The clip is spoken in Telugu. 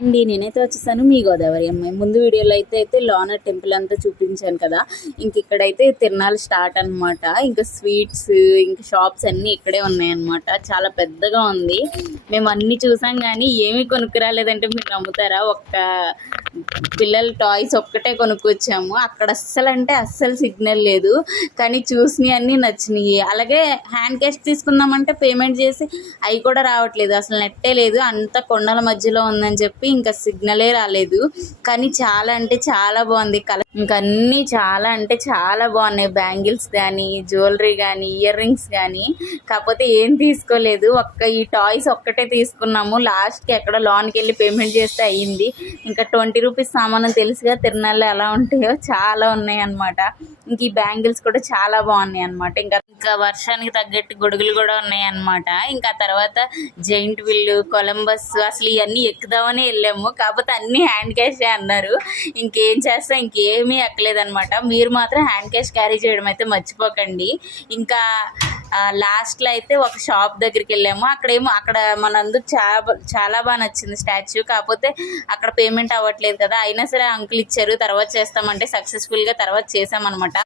అండి నేనైతే వచ్చేసాను మీ గోదావరి అమ్మాయి. ముందు వీడియోలో అయితే లోన టెంపుల్ అంతా చూపించాను కదా. ఇంక ఇక్కడైతే తిరణాలు స్టార్ట్ అనమాట. ఇంకా స్వీట్స్ ఇంకా షాప్స్ అన్నీ ఇక్కడే ఉన్నాయన్నమాట. చాలా పెద్దగా ఉంది. మేము అన్నీ చూసాం కానీ ఏమీ కొనుక్కురాలేదంటే మీరు నమ్ముతారా? ఒక్క పిల్లల టాయ్స్ ఒక్కటే కొనుక్కొచ్చాము. అక్కడ అస్సలు సిగ్నల్ లేదు, కానీ చూసినవి అన్నీ నచ్చినాయి. అలాగే హ్యాండ్ క్యాష్ తీసుకుందామంటే పేమెంట్ చేసి అవి కూడా రావట్లేదు, అసలు నెట్టే లేదు. అంత కొండల మధ్యలో ఉందని చెప్పి ఇంకా సిగ్నలే రాలేదు. కానీ చాలా అంటే చాలా బాగుంది ఇంకా అన్నీ చాలా అంటే చాలా బాగున్నాయి. బ్యాంగిల్స్ కానీ, జ్యువెలరీ కానీ, ఇయర్ రింగ్స్ కానీ. కాకపోతే ఏం తీసుకోలేదు, ఈ టాయ్స్ ఒక్కటే తీసుకున్నాము. లాస్ట్కి ఎక్కడ లోన్కి వెళ్ళి పేమెంట్ చేస్తే అయ్యింది. ఇంకా 20 రూపీస్ సామాను తెలుసుగా తిరునాళ్ళు ఎలా ఉంటాయో, చాలా ఉన్నాయి అన్నమాట. ఇంక ఈ బ్యాంగిల్స్ కూడా చాలా బాగున్నాయి అన్నమాట. ఇంకా వర్షానికి తగ్గట్టు గొడుగులు కూడా ఉన్నాయి అన్నమాట. ఇంకా తర్వాత జైంట్ విల్లు, కొలంబస్, అసలు ఇవన్నీ ఎక్కుదామని వెళ్ళాము. కాకపోతే అన్నీ హ్యాండ్ క్యాషే అన్నారు. ఇంకేం చేస్తాం, ఇంకేమీ ఎక్కలేదన్నమాట. మీరు మాత్రం హ్యాండ్ క్యాష్ క్యారీ చేయడం అయితే మర్చిపోకండి. ఇంకా లాస్ట్లో అయితే ఒక షాప్ దగ్గరికి వెళ్ళాము. అక్కడ మనందుకు చాలా బాగా నచ్చింది స్టాచ్యూ. కాకపోతే అక్కడ పేమెంట్ అవ్వట్లేదు కదా, అయినా సరే అంకుల్ ఇచ్చారు. తర్వాత చేస్తామంటే సక్సెస్ఫుల్గా తర్వాత చేసామన్నమాట.